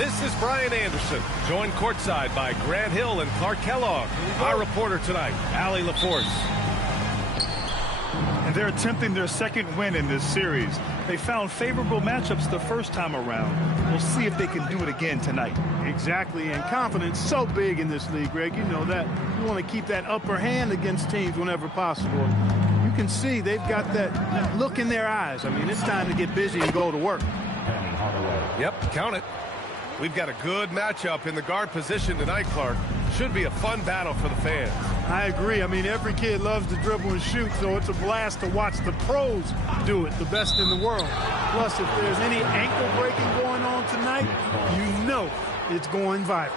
This is Brian Anderson, joined courtside by Grant Hill and Clark Kellogg. Our reporter tonight, Allie LaForce. And they're attempting their second win in this series. They found favorable matchups the first time around. We'll see if they can do it again tonight. Exactly, and confidence so big in this league, Greg. You know that. You want to keep that upper hand against teams whenever possible. You can see they've got that look in their eyes. I mean, it's time to get busy and go to work. Yep, count it. We've got a good matchup in the guard position tonight, Clark. Should be a fun battle for the fans. I agree. I mean, every kid loves to dribble and shoot, so it's a blast to watch the pros do it, the best in the world. Plus, if there's any ankle breaking going on tonight, you know it's going viral.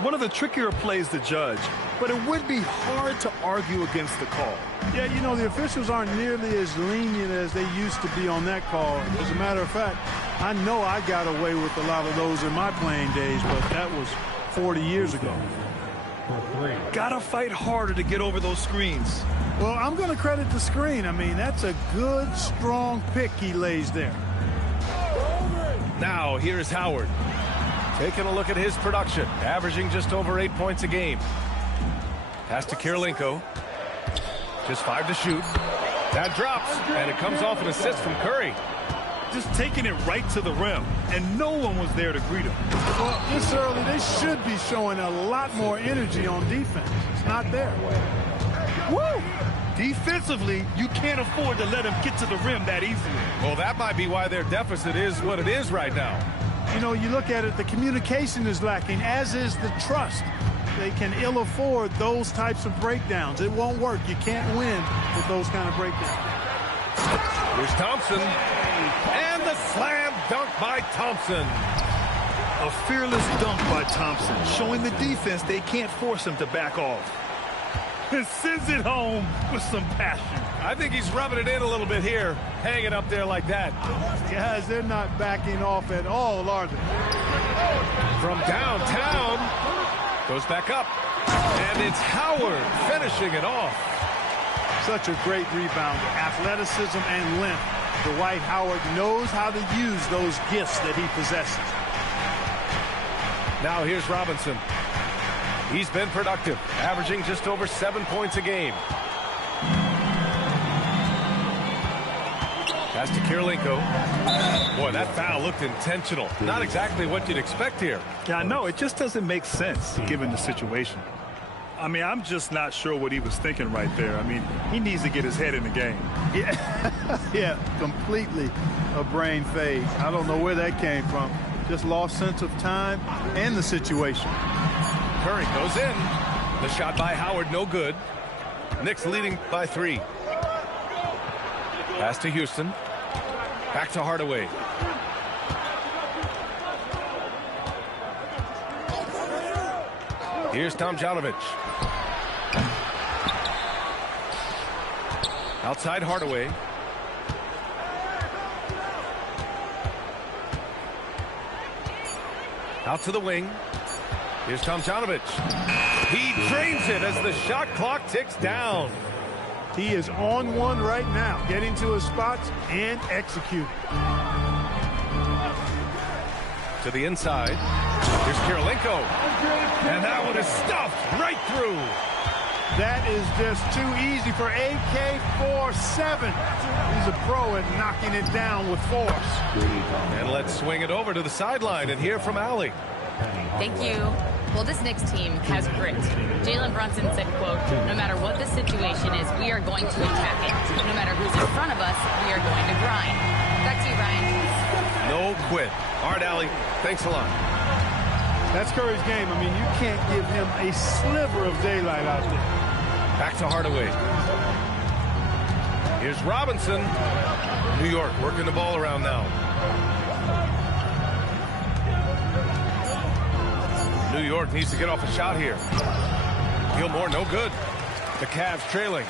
One of the trickier plays to judge, but it would be hard to argue against the call. Yeah, you know, the officials aren't nearly as lenient as they used to be on that call. As a matter of fact, I know I got away with a lot of those in my playing days, but that was 40 years ago. Gotta fight harder to get over those screens. Well, I'm going to credit the screen. I mean, that's a good, strong pick he lays there. Now, here's Howard. Taking a look at his production, averaging just over 8 points a game. Pass to Kirilenko. Just 5 to shoot. That drops, and it comes off an assist from Curry. Just taking it right to the rim, and no one was there to greet him. Well, this early, they should be showing a lot more energy on defense. It's not there. Woo! Defensively, you can't afford to let him get to the rim that easily. Well, that might be why their deficit is what it is right now. You know, you look at it, the communication is lacking, as is the trust. They can ill afford those types of breakdowns. It won't work. You can't win with those kind of breakdowns. Here's Thompson. And the slam dunk by Thompson. A fearless dunk by Thompson, showing the defense they can't force him to back off. And sends it home with some passion. I think he's rubbing it in a little bit here, hanging up there like that. Guys, they're not backing off at all, are they? From downtown, goes back up. And it's Howard finishing it off. Such a great rebounder, athleticism and length. Dwight Howard knows how to use those gifts that he possesses. Now here's Robinson. He's been productive, averaging just over 7 points a game. Pass to Kirilenko. Boy, that foul looked intentional. Not exactly what you'd expect here. Yeah, I know. It just doesn't make sense given the situation. I mean, I'm just not sure what he was thinking right there. I mean, he needs to get his head in the game. Yeah, yeah, completely a brain fade. I don't know where that came from. Just lost sense of time and the situation. Curry goes in. The shot by Howard, no good. Knicks leading by 3. Pass to Houston. Back to Hardaway. Here's Tomjanovich. Outside Hardaway. Out to the wing. Here's Tomjanovich. He drains it as the shot clock ticks down. He is on one right now, getting to his spots and executing. To the inside. Here's Kirilenko. And that one is stuffed right through. That is just too easy for AK-47. He's a pro at knocking it down with force. And let's swing it over to the sideline and hear from Allie. Thank you. Well, this Knicks team has grit. Jalen Brunson said, quote, no matter what the situation is, we are going to attack it. No matter who's in front of us, we are going to grind. Back to you, Ryan. No quit. All right, Allie, thanks a lot. That's Curry's game. I mean, you can't give him a sliver of daylight out there. Back to Hardaway. Here's Robinson. New York working the ball around now. New York needs to get off a shot here. Gilmore, no good. The Cavs trailing.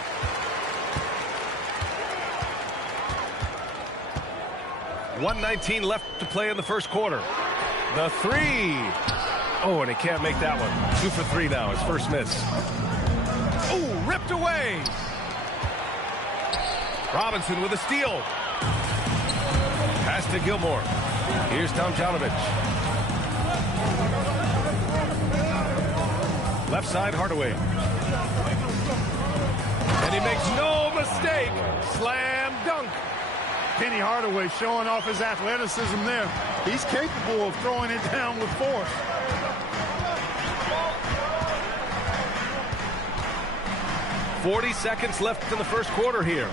.119 left to play in the first quarter. The 3. Oh, and he can't make that one. 2 for 3 now, his first miss. Oh, ripped away. Robinson with a steal. Pass to Gilmore. Here's Tomjanovich. Left side, Hardaway. And he makes no mistake. Slam dunk. Penny Hardaway showing off his athleticism there. He's capable of throwing it down with force. .40 seconds left in the first quarter here.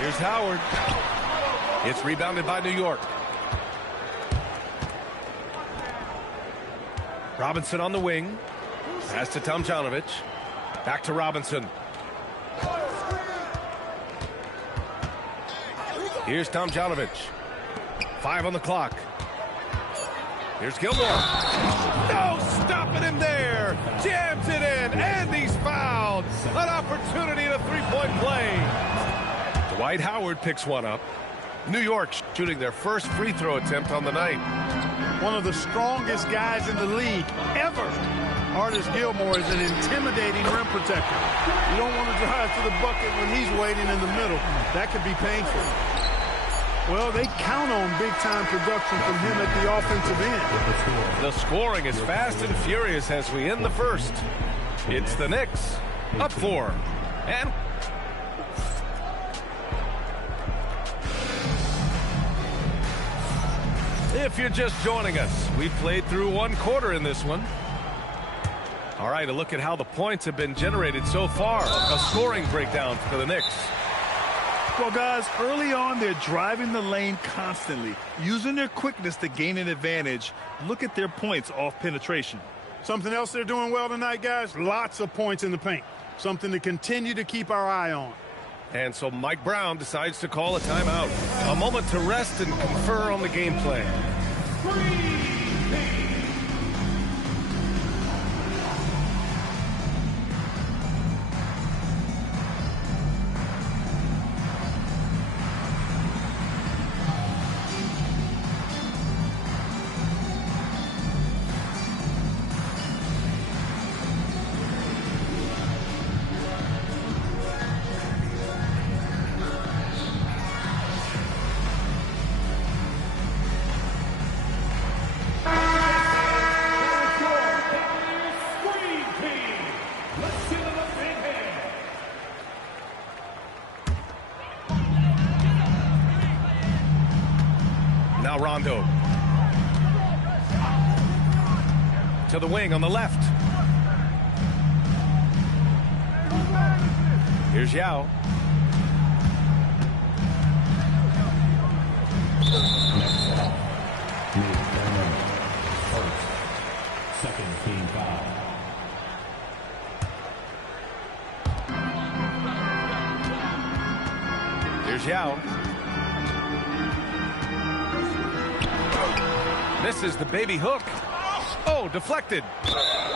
Here's Howard. It's rebounded by New York. Robinson on the wing. Pass to Tomljanovic. Back to Robinson. Here's Tomljanovic. 5 on the clock. Here's Gilmore. No stopping him there. Jams it in, and he's fouled. An opportunity in a three-point play. Dwight Howard picks one up. New York shooting their first free throw attempt on the night. One of the strongest guys in the league ever. Artis Gilmore is an intimidating rim protector. You don't want to drive to the bucket when he's waiting in the middle. That could be painful. Well, they count on big-time production from him at the offensive end. The scoring is fast and furious as we end the first. It's the Knicks up 4. And if you're just joining us, we've played through one quarter in this one. All right, a look at how the points have been generated so far. A scoring breakdown for the Knicks. Well, guys, early on, they're driving the lane constantly, using their quickness to gain an advantage. Look at their points off penetration. Something else they're doing well tonight, guys, lots of points in the paint. Something to continue to keep our eye on. And so Mike Brown decides to call a timeout. A moment to rest and confer on the game plan. Now Rondo. To the wing on the left. Here's Yao. Second team foul. Here's Yao. Misses the baby hook. Oh, deflected.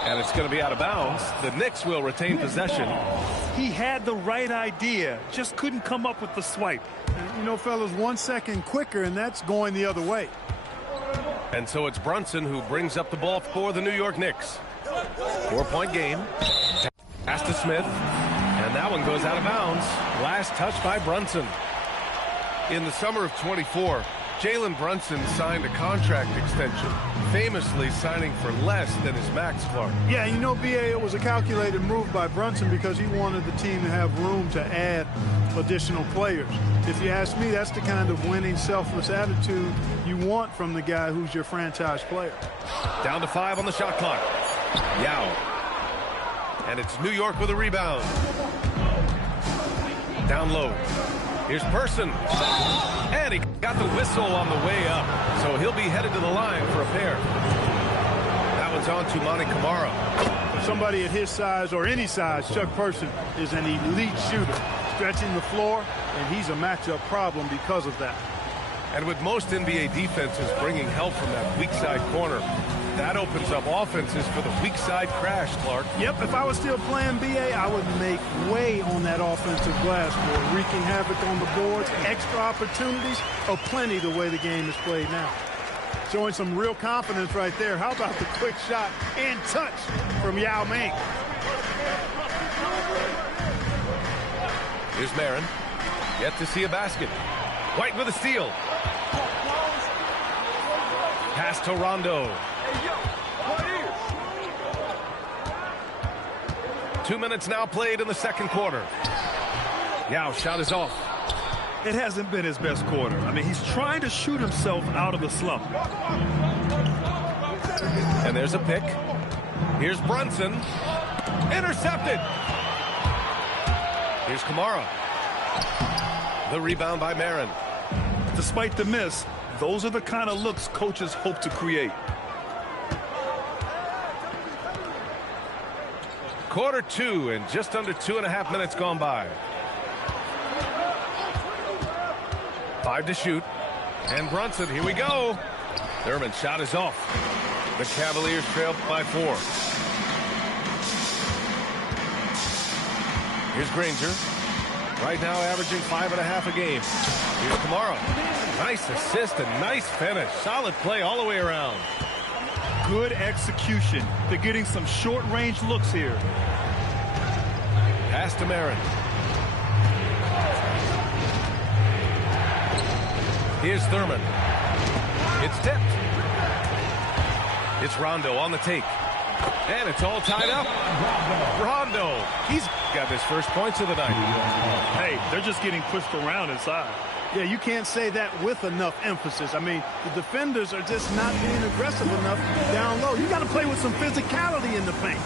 And it's going to be out of bounds. The Knicks will retain possession. He had the right idea, just couldn't come up with the swipe. You know, fellas, 1 second quicker, and that's going the other way. And so it's Brunson who brings up the ball for the New York Knicks. 4-point game. Pass to Smith. And that one goes out of bounds. Last touch by Brunson. In the summer of 24, Jalen Brunson signed a contract extension, famously signing for less than his max, Clark. Yeah, you know, B.A., it was a calculated move by Brunson because he wanted the team to have room to add additional players. If you ask me, that's the kind of winning, selfless attitude you want from the guy who's your franchise player. Down to 5 on the shot clock. Yao. And it's New York with a rebound. Down low. Here's Person. And he got the whistle on the way up. So he'll be headed to the line for a pair. That one's on to Monty Kamara. Somebody at his size or any size, Chuck Person is an elite shooter. Stretching the floor, and he's a matchup problem because of that. And with most NBA defenses bringing help from that weak side corner, that opens up offenses for the weak side crash, Clark. Yep, if I was still playing BA, I would make way on that offensive glass board, wreaking havoc on the boards. Extra opportunities are plenty the way the game is played now. Showing some real confidence right there. How about the quick shot and touch from Yao Ming? Here's Marin. Yet to see a basket. White with a steal. Pass to Rondo. 2 minutes now played in the second quarter. Yao, shot is off. It hasn't been his best quarter. I mean, he's trying to shoot himself out of the slump. And there's a pick. Here's Brunson. Intercepted. Here's Kamara. The rebound by Marin. Despite the miss, those are the kind of looks coaches hope to create. Quarter two and just under 2.5 minutes gone by. 5 to shoot. And Brunson, here we go. Thurman's shot is off. The Cavaliers trail by 4. Here's Granger. Right now averaging 5.5 a game. Here's Kamara. Nice assist and nice finish. Solid play all the way around. Good execution. They're getting some short-range looks here. Pass to Marin. Here's Thurman. It's tipped. It's Rondo on the take. And it's all tied up. Rondo. He's got his first points of the night. Hey, they're just getting pushed around inside. Yeah, you can't say that with enough emphasis. I mean, the defenders are just not being aggressive enough down low. You got to play with some physicality in the paint.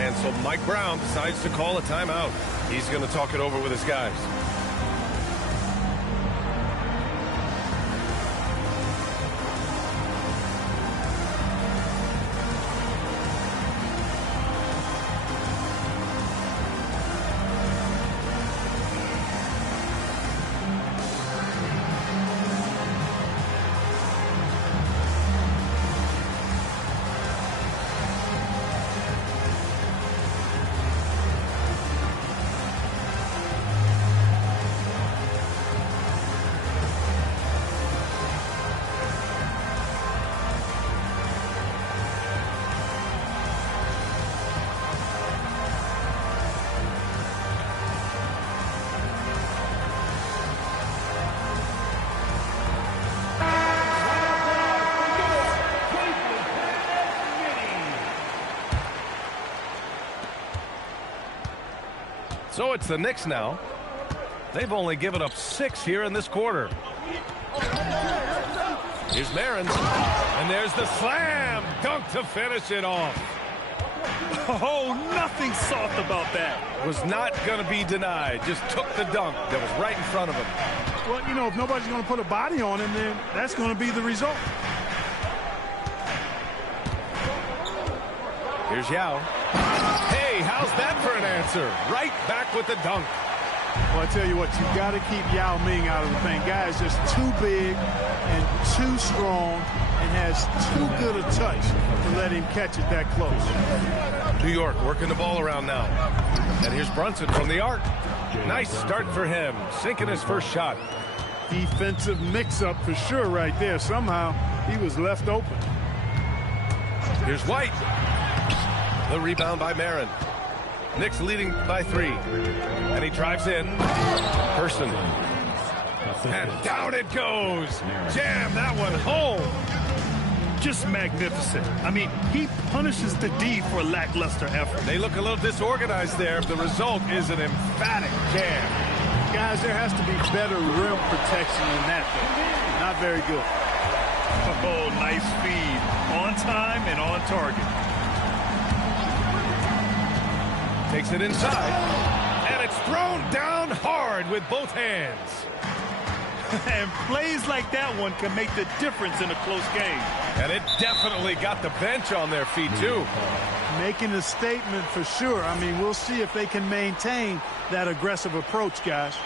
And so Mike Brown decides to call a timeout. He's going to talk it over with his guys. So it's the Knicks now. They've only given up 6 here in this quarter. Here's Marin. And there's the slam dunk to finish it off. Oh, nothing soft about that. Was not going to be denied. Just took the dunk that was right in front of him. Well, you know, if nobody's going to put a body on him, then that's going to be the result. Here's Yao. Hey, how's that for an answer? Right back with the dunk. Well, I tell you what, you got to keep Yao Ming out of the paint. Guy is just too big and too strong and has too good a touch to let him catch it that close. New York working the ball around now. And here's Brunson from the arc. Nice start for him, sinking his first shot. Defensive mix-up for sure right there. Somehow he was left open. Here's White. The rebound by Marin. Knicks leading by 3. And he drives in. Person. And down it goes. Jam that one home. Just magnificent. I mean, he punishes the D for lackluster effort. They look a little disorganized there. The result is an emphatic jam. Guys, there has to be better rim protection than that, though. Not very good. Oh, nice feed. On time and on target. Takes it inside. And it's thrown down hard with both hands. And plays like that one can make the difference in a close game. And it definitely got the bench on their feet, too. Making a statement for sure. I mean, we'll see if they can maintain that aggressive approach, guys.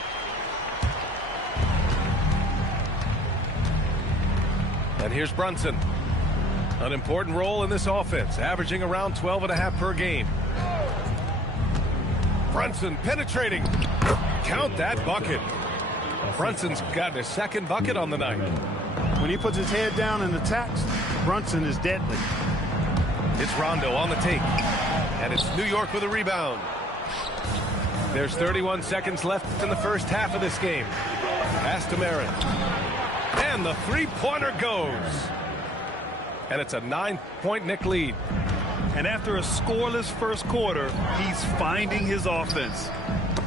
And here's Brunson. An important role in this offense, averaging around 12.5 per game. Brunson penetrating. Count that bucket. Brunson's got his second bucket on the night. When he puts his head down and attacks, Brunson is deadly. It's Rondo on the take. And it's New York with a rebound. There's 31 seconds left in the first half of this game. Pass to Marin. And the three-pointer goes. And it's a 9-point Knick lead. And after a scoreless first quarter, he's finding his offense.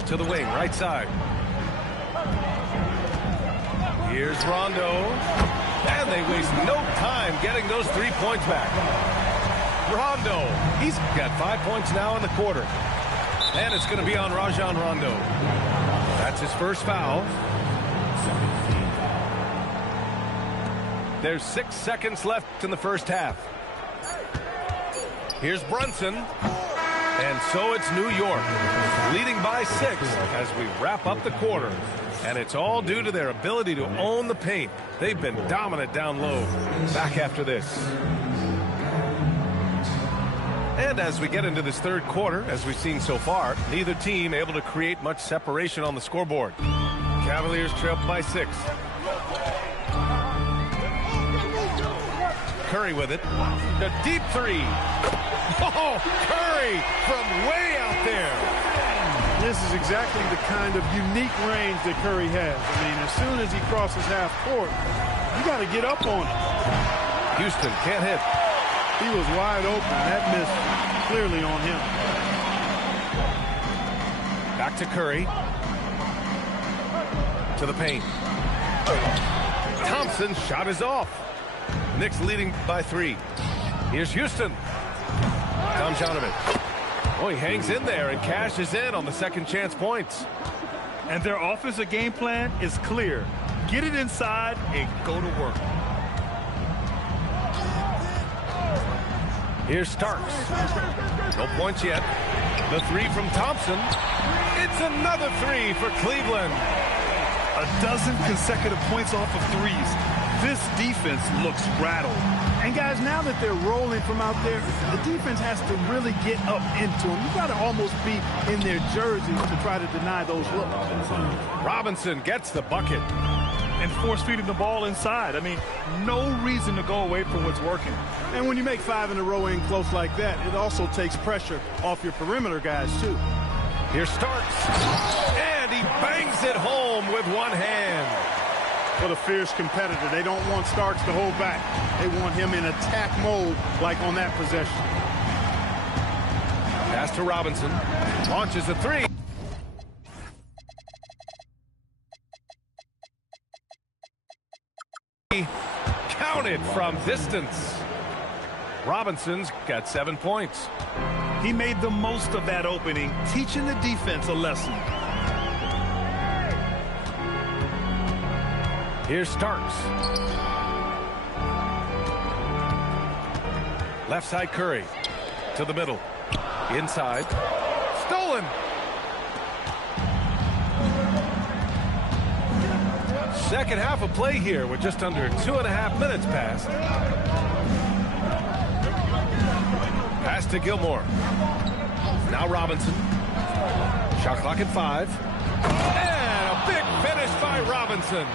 To the wing, right side. Here's Rondo. And they waste no time getting those 3 points back. Rondo, he's got 5 points now in the quarter. And it's going to be on Rajon Rondo. That's his first foul. There's 6 seconds left in the first half. Here's Brunson. And so it's New York, leading by 6 as we wrap up the quarter. And it's all due to their ability to own the paint. They've been dominant down low. Back after this. And as we get into this third quarter, as we've seen so far, neither team able to create much separation on the scoreboard. Cavaliers trail by 6. Curry with it. The deep 3. Oh, Curry from way out there. This is exactly the kind of unique range that Curry has. I mean, as soon as he crosses half court, you got to get up on it. Houston can't hit. He was wide open. That missed clearly on him. Back to Curry. To the paint. Thompson's shot is off. Knicks leading by 3. Here's Houston. Tomjanovich. Oh, he hangs in there and cashes in on the second chance points. And their offensive game plan is clear. Get it inside and go to work. Here's Starks. No points yet. The 3 from Thompson. It's another 3 for Cleveland. A dozen consecutive points off of threes. This defense looks rattled. And guys, now that they're rolling from out there, the defense has to really get up into them. You got to almost be in their jerseys to try to deny those looks. Robinson gets the bucket. And force feeding the ball inside. I mean, no reason to go away from what's working. And when you make 5 in a row in close like that, it also takes pressure off your perimeter guys, too. Here's Starks. And he bangs it home with one hand. For the fierce competitor, they don't want Starks to hold back. They want him in attack mode like on that possession. Pass to Robinson. Launches a 3. Counted from distance. Robinson's got 7 points. He made the most of that opening, teaching the defense a lesson. Here's Starks. Left side Curry. To the middle. Inside. Stolen. Second half of play here with just under 2.5 minutes passed. Pass to Gilmore. Now Robinson. Shot clock at 5. And a big finish by Robinson.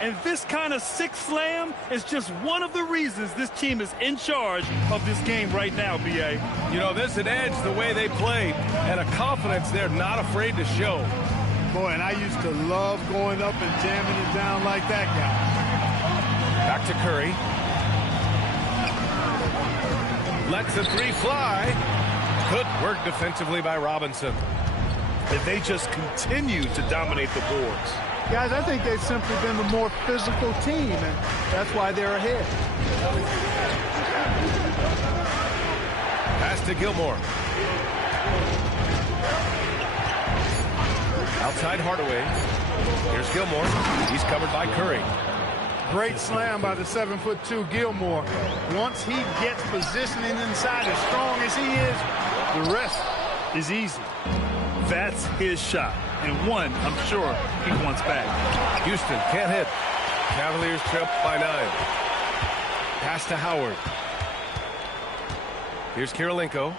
And this kind of six slam is just one of the reasons this team is in charge of this game right now, B.A. You know, there's an edge the way they play and a confidence they're not afraid to show. Boy, and I used to love going up and jamming it down like that guy. Back to Curry. Lets the 3 fly. Good work defensively by Robinson. And they just continue to dominate the boards. Guys, I think they've simply been the more physical team, and that's why they're ahead. Pass to Gilmore. Outside Hardaway. Here's Gilmore. He's covered by Curry. Great slam by the 7'2" Gilmore. Once he gets positioning inside as strong as he is, the rest is easy. That's his shot. And one, I'm sure, he wants back. Houston can't hit. Cavaliers trip by 9. Pass to Howard. Here's Kirilenko.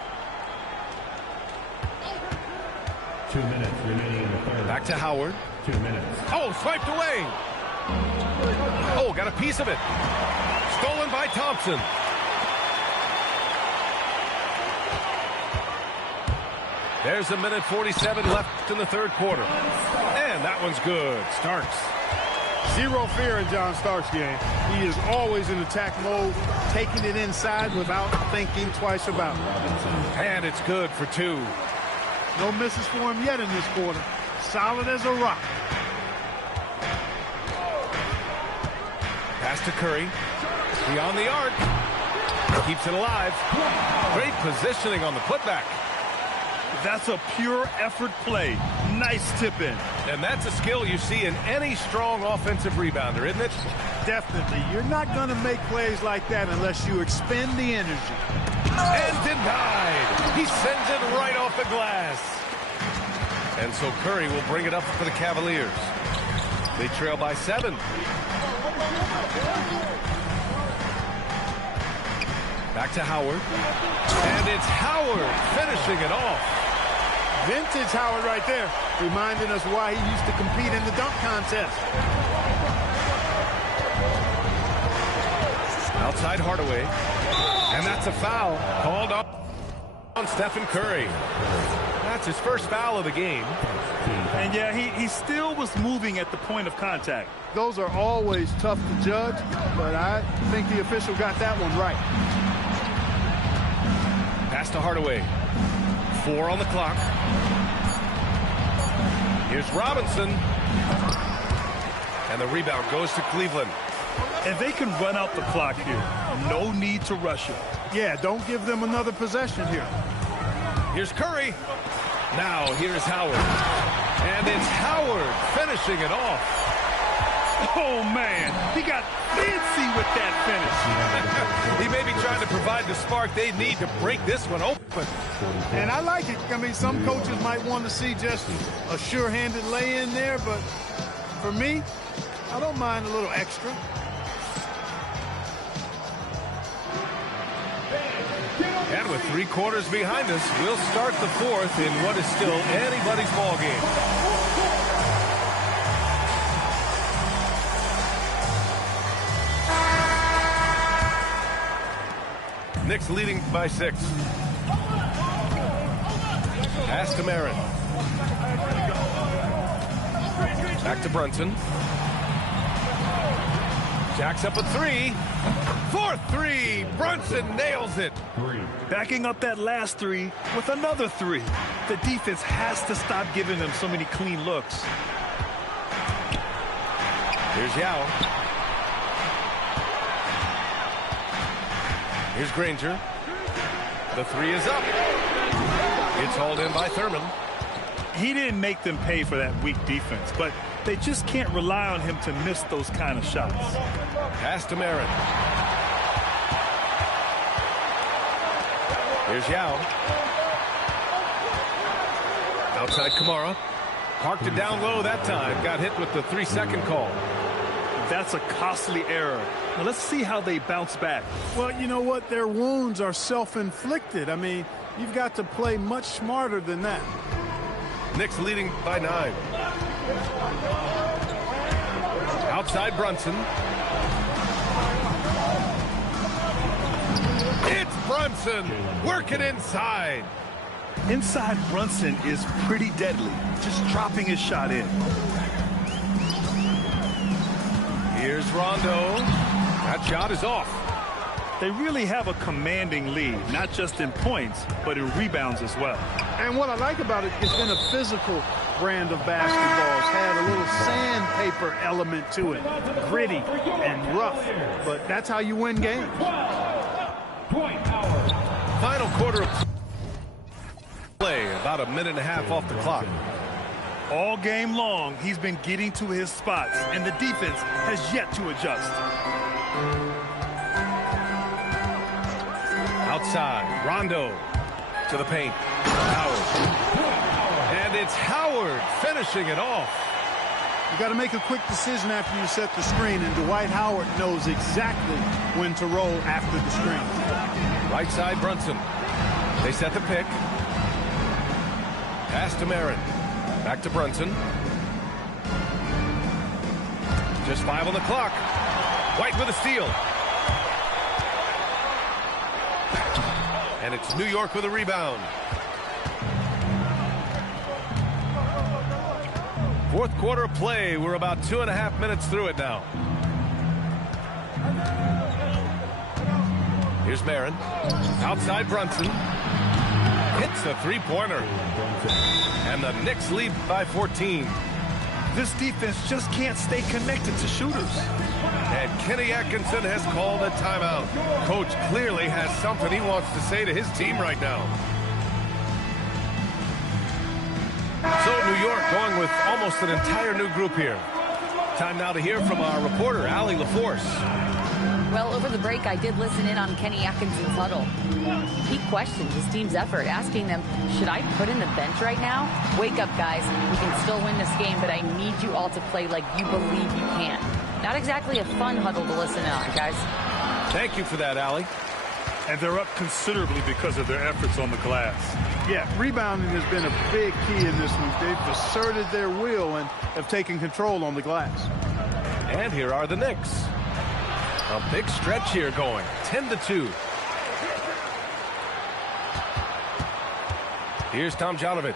2 minutes remaining in the third. Back to Howard. 2 minutes. Oh, swiped away. Oh, got a piece of it. Stolen by Thompson. There's 1:47 left in the third quarter. And that one's good. Starks. Zero fear in John Stark's game. He is always in attack mode, taking it inside without thinking twice about it. And it's good for 2. No misses for him yet in this quarter. Solid as a rock. Pass to Curry. Beyond the arc. Keeps it alive. Great positioning on the putback. That's a pure effort play. Nice tip in. And that's a skill you see in any strong offensive rebounder, isn't it? Definitely. You're not going to make plays like that unless you expend the energy. And denied. He sends it right off the glass. And so Curry will bring it up for the Cavaliers. They trail by 7. Back to Howard. And it's Howard finishing it off. Vintage Howard right there, reminding us why he used to compete in the dunk contest. Outside Hardaway. And that's a foul called on Stephen Curry. That's his first foul of the game. And yeah, he still was moving at the point of contact. Those are always tough to judge, but I think the official got that one right. Pass to Hardaway. 4 on the clock. Here's Robinson. And the rebound goes to Cleveland. And they can run out the clock here. No need to rush it. Yeah, don't give them another possession here. Here's Curry. Now here's Howard. And it's Howard finishing it off. Oh, man. He got fancy with that finish. He may be trying to provide the spark they need to break this one open. And I like it. I mean, some coaches might want to see just a sure-handed lay-in there, but for me, I don't mind a little extra. And with 3 quarters behind us, we'll start the 4th in what is still anybody's ball game. Knicks leading by 6. Pass to Marin. Back to Brunson. Jacks up a 3. 4-3. Brunson nails it. Backing up that last 3 with another 3. The defense has to stop giving them so many clean looks. Here's Yao. Here's Granger. The 3 is up. It's hauled in by Thurman. He didn't make them pay for that weak defense, but they just can't rely on him to miss those kind of shots. Pass to Marin. Here's Yao. Outside Kamara. Parked it down low that time. Got hit with the 3-second call. That's a costly error. Now let's see how they bounce back. Well, you know what? Their wounds are self-inflicted. I mean, you've got to play much smarter than that. Knicks leading by 9. Outside Brunson. It's Brunson working inside. Inside Brunson is pretty deadly, just dropping his shot in. Here's Rondo. That shot is off. They really have a commanding lead, not just in points, but in rebounds as well. And what I like about it, it's been a physical brand of basketball. It's had a little sandpaper element to it. Gritty and rough. But that's how you win games. Final quarter of play. About a minute and a half off the clock. All game long, he's been getting to his spots, and the defense has yet to adjust. Outside, Rondo to the paint. Howard. And it's Howard finishing it off. You got to make a quick decision after you set the screen, and Dwight Howard knows exactly when to roll after the screen. Right side, Brunson. They set the pick. Pass to Marin. Back to Brunson. Just 5 on the clock. White with a steal. And it's New York with a rebound. Fourth quarter of play. We're about 2.5 minutes through it now. Here's Marin. Outside Brunson. Hits the three-pointer. And the Knicks lead by 14. This defense just can't stay connected to shooters. And Kenny Atkinson has called a timeout. Coach clearly has something he wants to say to his team right now. So New York going with almost an entire new group here. Time now to hear from our reporter, Allie LaForce. Well, over the break, I did listen in on Kenny Atkinson's huddle. He questioned his team's effort, asking them, should I put in the bench right now? Wake up, guys. We can still win this game, but I need you all to play like you believe you can. Not exactly a fun huddle to listen on, guys. Thank you for that, Allie. And they're up considerably because of their efforts on the glass. Yeah, rebounding has been a big key in this one. They've asserted their will and have taken control on the glass. And here are the Knicks. A big stretch here going, 10-2. Here's Tomljanovic.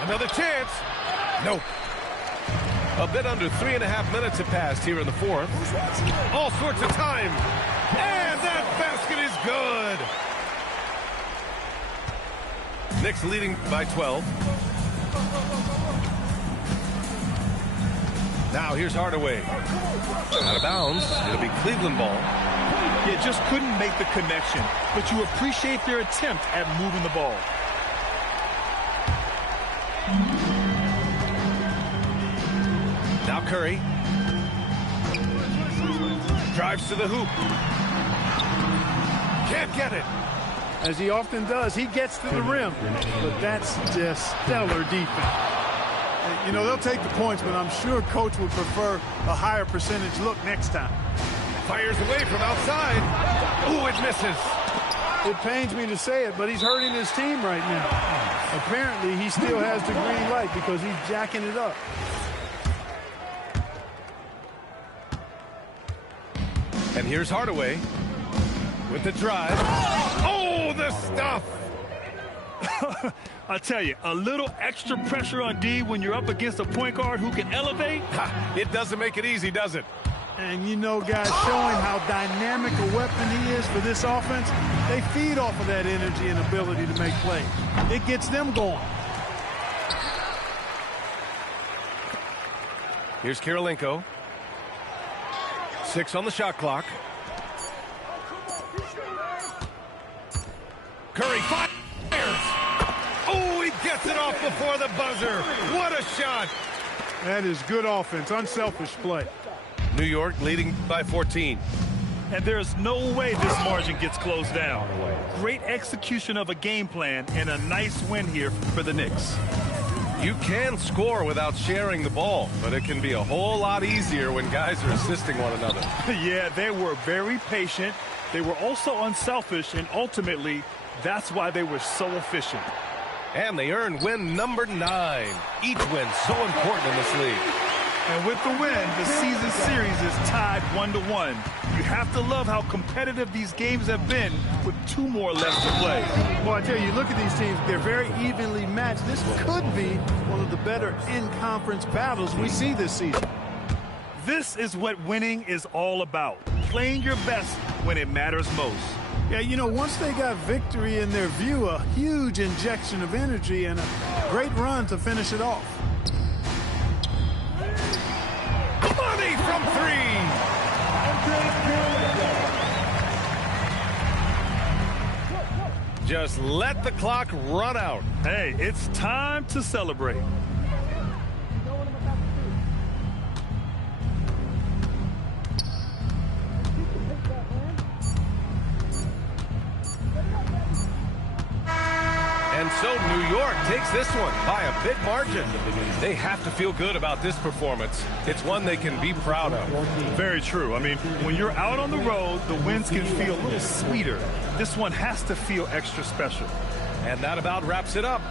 Another chance. Nope. A bit under 3.5 minutes have passed here in the fourth. All sorts of time. And that basket is good. Knicks leading by 12. Now here's Hardaway. Out of bounds. It'll be Cleveland ball. Yeah, just couldn't make the connection, but you appreciate their attempt at moving the ball. Now Curry. Drives to the hoop. Can't get it. As he often does, he gets to the rim. But that's just stellar defense. You know, they'll take the points, but I'm sure Coach would prefer a higher percentage look next time. Fires away from outside. Ooh, it misses. It pains me to say it, but he's hurting his team right now. Apparently, he still has the green light because he's jacking it up. And here's Hardaway with the drive. Oh, the stuff! I tell you, a little extra pressure on D when you're up against a point guard who can elevate. It doesn't make it easy, does it? And you know, guys, showing how dynamic a weapon he is for this offense, they feed off of that energy and ability to make plays. It gets them going. Here's Kirilenko. 6 on the shot clock. Curry fires. Oh, he gets it off before the buzzer. What a shot. That is good offense, unselfish play. New York leading by 14. And there's no way this margin gets closed down. Great execution of a game plan and a nice win here for the Knicks. You can score without sharing the ball, but it can be a whole lot easier when guys are assisting one another. Yeah, they were very patient. They were also unselfish, and ultimately, that's why they were so efficient. And they earned win number 9. Each win so important in this league. And with the win, the season series is tied 1-1. You have to love how competitive these games have been with 2 more left to play. Well, I tell you, look at these teams. They're very evenly matched. This could be one of the better in-conference battles we see this season. This is what winning is all about. Playing your best when it matters most. Yeah, you know, once they got victory in their view, a huge injection of energy and a great run to finish it off. Money from 3. Just let the clock run out. Hey, it's time to celebrate. And so New York takes this one by a big margin. They have to feel good about this performance. It's one they can be proud of. Very true. I mean, when you're out on the road, the wins can feel a little sweeter. This one has to feel extra special. And that about wraps it up.